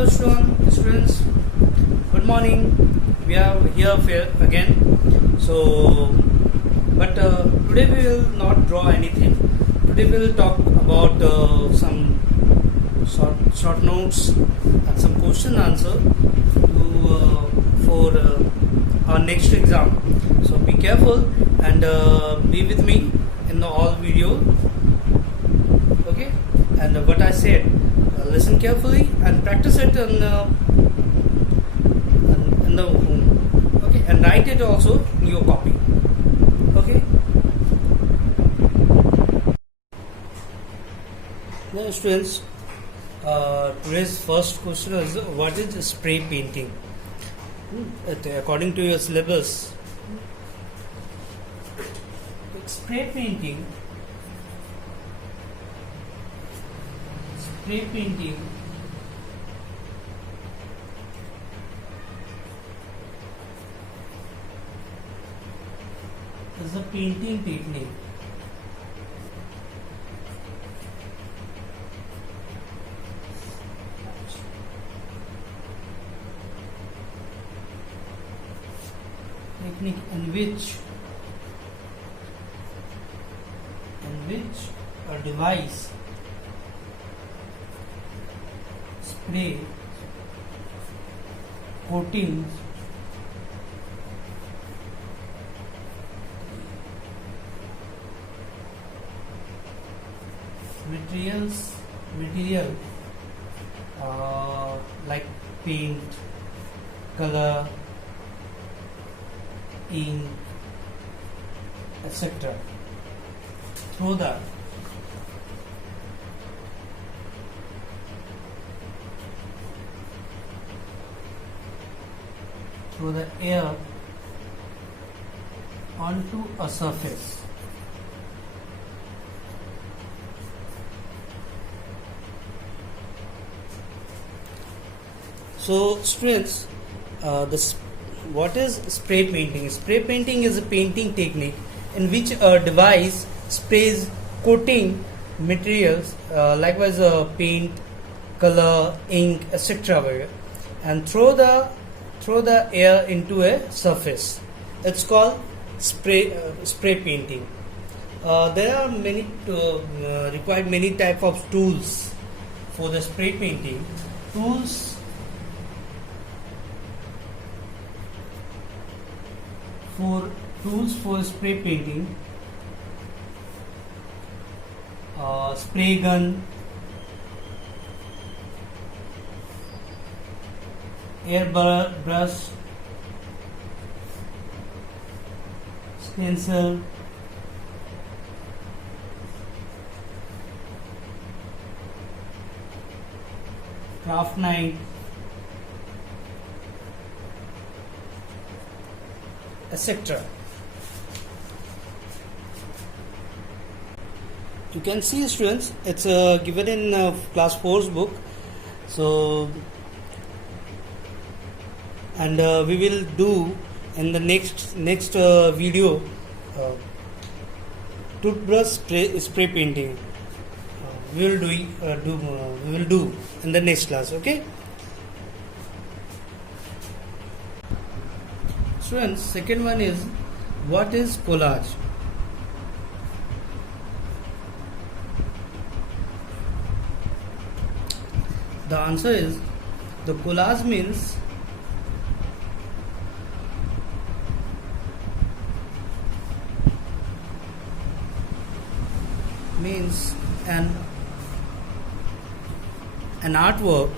Hello students, good morning. We are here again. Today we will not draw anything. Today we will talk about some short notes and some question answer for our next exam. So be careful and be with me in the all video. Okay, and what I said. Listen carefully and practice it in the home. Okay, and write it also in your copy. Okay. Now, students, today's first question is: what is spray painting? According to your syllabus, spray painting. Spray painting is a painting technique in which a device spray coatings material like paint, color, ink, etc. through the air onto a surface. So students, what is spray painting? Spray painting is a painting technique in which a device sprays coating materials, likewise paint, color, ink, etc. and throw the air into a surface. It's called spray painting. There are required many type of tools for the spray painting. Tools for spray painting: spray gun, airbrush, stencil, craft knife, etc. You can see, students, it's given in class 4's book. So, and we will do in the next video toothbrush spray painting. We will do in the next class. Okay. Students, second one is: what is collage? The answer is, the collage means an artwork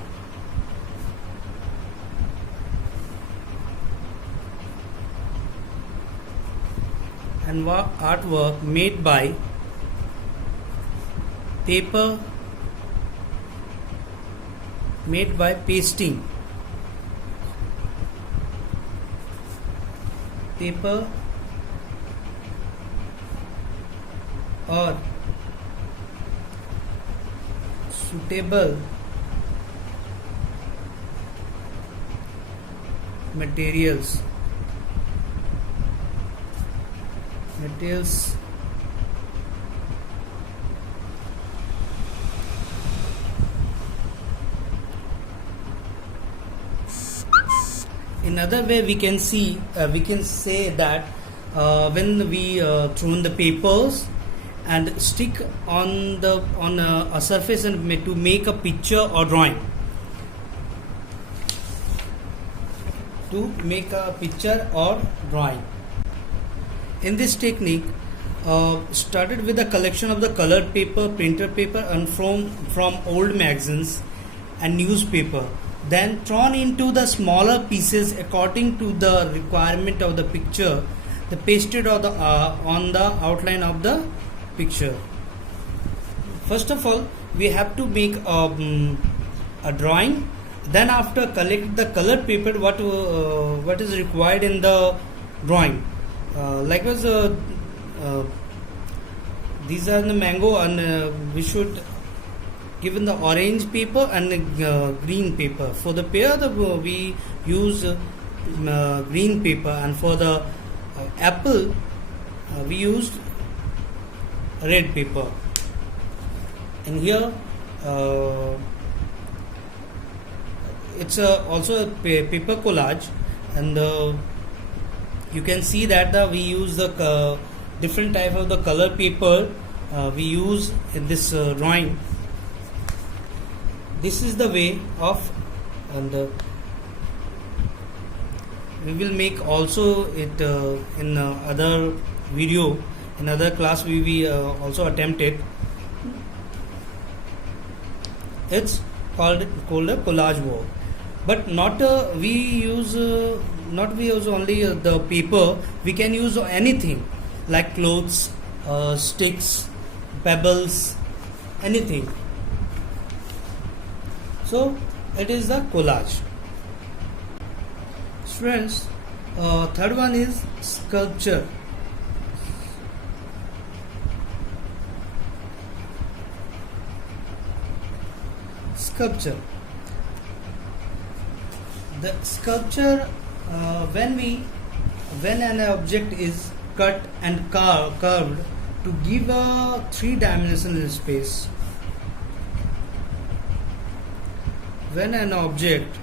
made by pasting paper or suitable materials In other way, we can see we can say that when we throw in the papers and stick on a surface and to make a picture or drawing, to make a picture or drawing. In this technique, started with a collection of the colored paper, printer paper, and from old magazines and newspaper, then thrown into the smaller pieces according to the requirement of the picture, the pasted on the outline of the picture. First of all, we have to make a drawing. Then after collect the colored paper, what is required in the drawing. Likewise, these are the mango, and we should given the orange paper and green paper. For the pear, we use green paper, and for the apple, we used red paper. And here, it's also a paper collage, and you can see that we use the different type of the color paper we use in this drawing. This is the way of, and we will make also it in other video, in other class we also attempt it. It's called a collage work, but not we use only the paper. We can use anything like clothes, sticks, pebbles, anything. So it is the collage. Students, third one is sculpture. Sculpture. The sculpture, when an object is cut and curved to give a three-dimensional space. When an object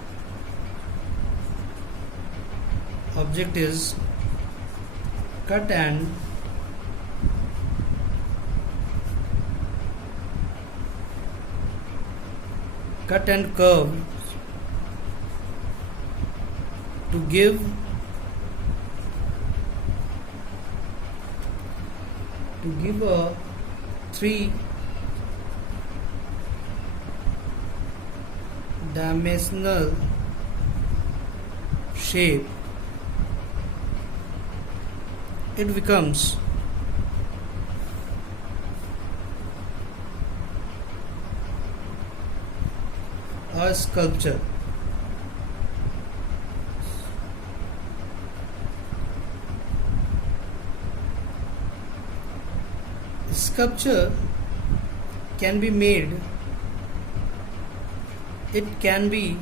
is cut and curved to give a three-dimensional shape, it becomes a sculpture. Sculpture can be made, it can be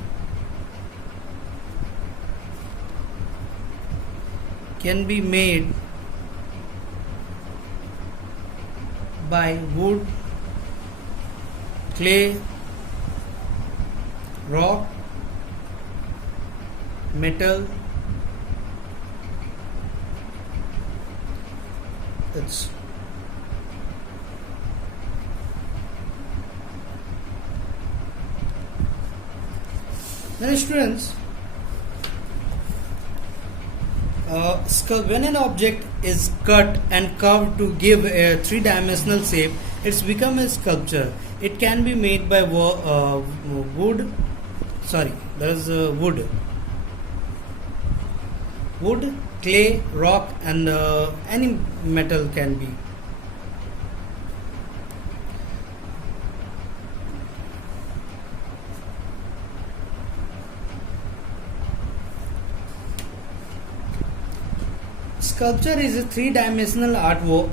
made by wood, clay, rock, metal. It's now, students, when an object is cut and curved to give a three-dimensional shape, it's become a sculpture. It can be made by wood. Sorry, there is wood, clay, rock, and any metal can be. Sculpture is a three-dimensional artwork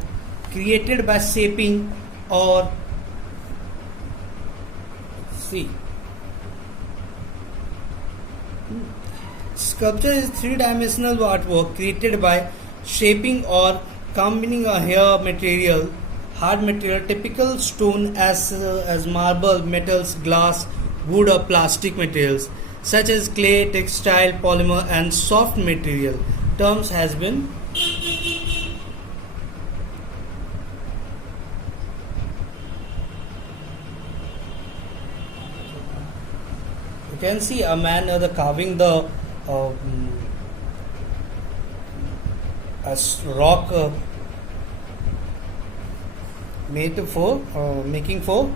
created by shaping or Sculpture is three-dimensional artwork created by shaping or combining a hard material, typical stone as marble, metals, glass, wood or plastic materials such as clay, textile, polymer and soft material terms has been. You can see a man carving the rock made for making for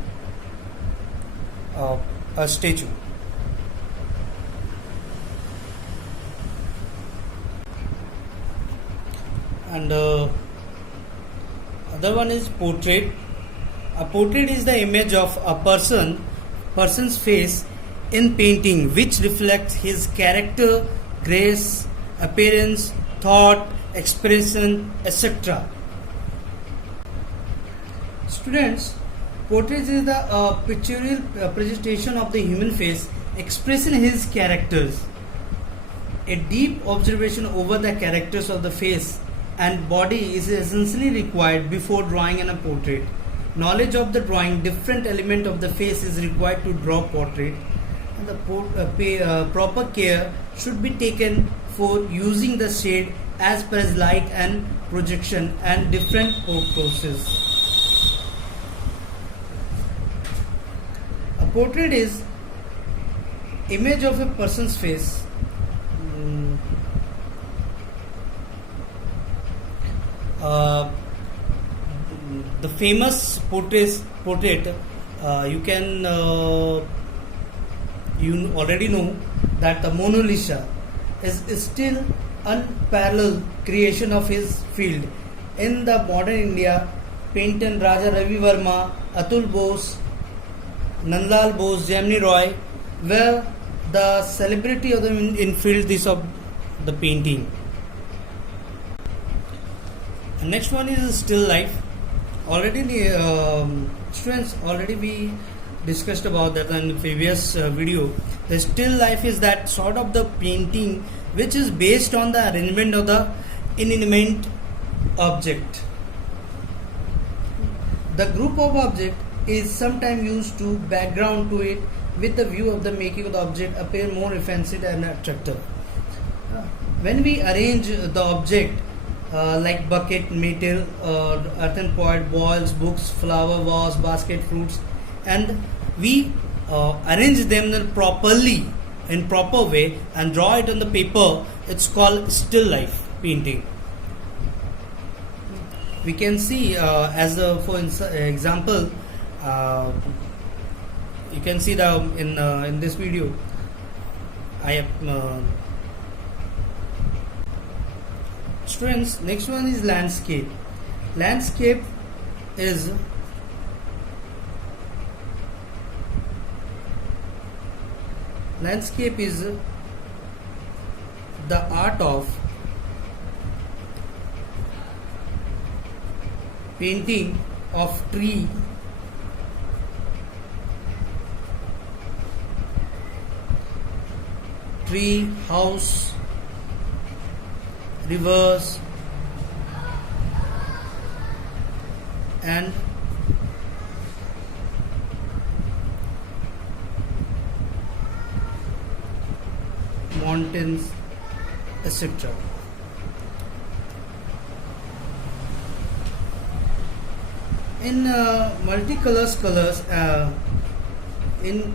a statue. And other one is portrait. A portrait is the image of a person's face in painting which reflects his character, grace, appearance, thought, expression, etc. Students, portrait is the pictorial presentation of the human face expressing his characters. A deep observation over the characters of the face and body is essentially required before drawing in a portrait. Knowledge of the drawing different element of the face is required to draw portrait. And the proper care should be taken for using the shade as per as light and projection and different purposes. A portrait is image of a person's face. The famous portrait you already know that the Mona Lisa is still unparalleled creation of his field. In the modern India, painted Raja Ravi Verma, Atul Bose, Nandlal Bose, Gemini Roy were the celebrity of the in field this of the painting. And next one is still life. Already students, already we discussed about that in the previous video. The still life is that sort of the painting which is based on the arrangement of the inanimate object. The group of object is sometimes used to background to it with the view of the making of the object appear more offensive and attractive. When we arrange the object like bucket, metal, earthen pot, balls, books, flower, vase, basket, fruits, and we arrange them properly in proper way and draw it on the paper, it's called still life painting. We can see for example, you can see the in this video I have students. Next one is landscape. Landscape is the art of painting of tree, house, rivers and mountains, etc. In multicolors colors in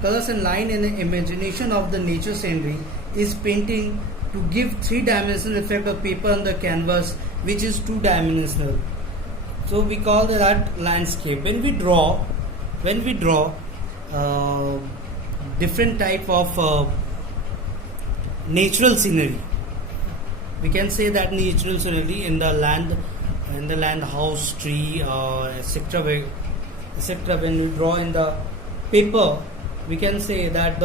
colors and line and imagination of the nature scenery is painting to give three-dimensional effect of paper on the canvas, which is two-dimensional. So we call that landscape. When we draw different type of natural scenery, we can say that natural scenery in the land, house, tree, etc. etc. When we draw in the paper, we can say that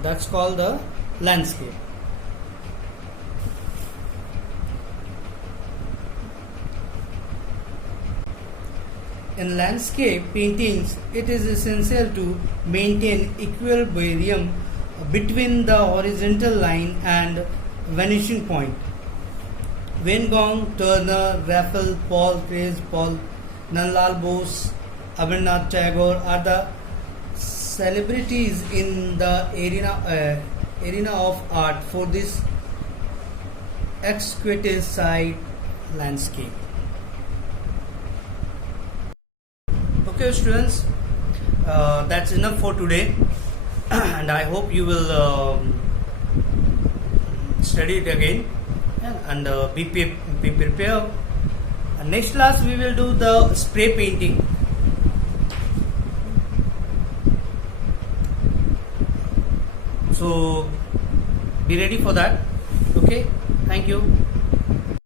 that's called the landscape. In landscape paintings, it is essential to maintain equilibrium between the horizontal line and vanishing point. Van Gogh, Turner, Raphael, Paul Klee, Nandlal Bose Abhinav Tagore are the celebrities in the arena of art for this exquisite sight landscape. Okay, students, that's enough for today, and I hope you will study it again and be prepared. Next class we will do the spray painting. So be ready for that. Okay, thank you.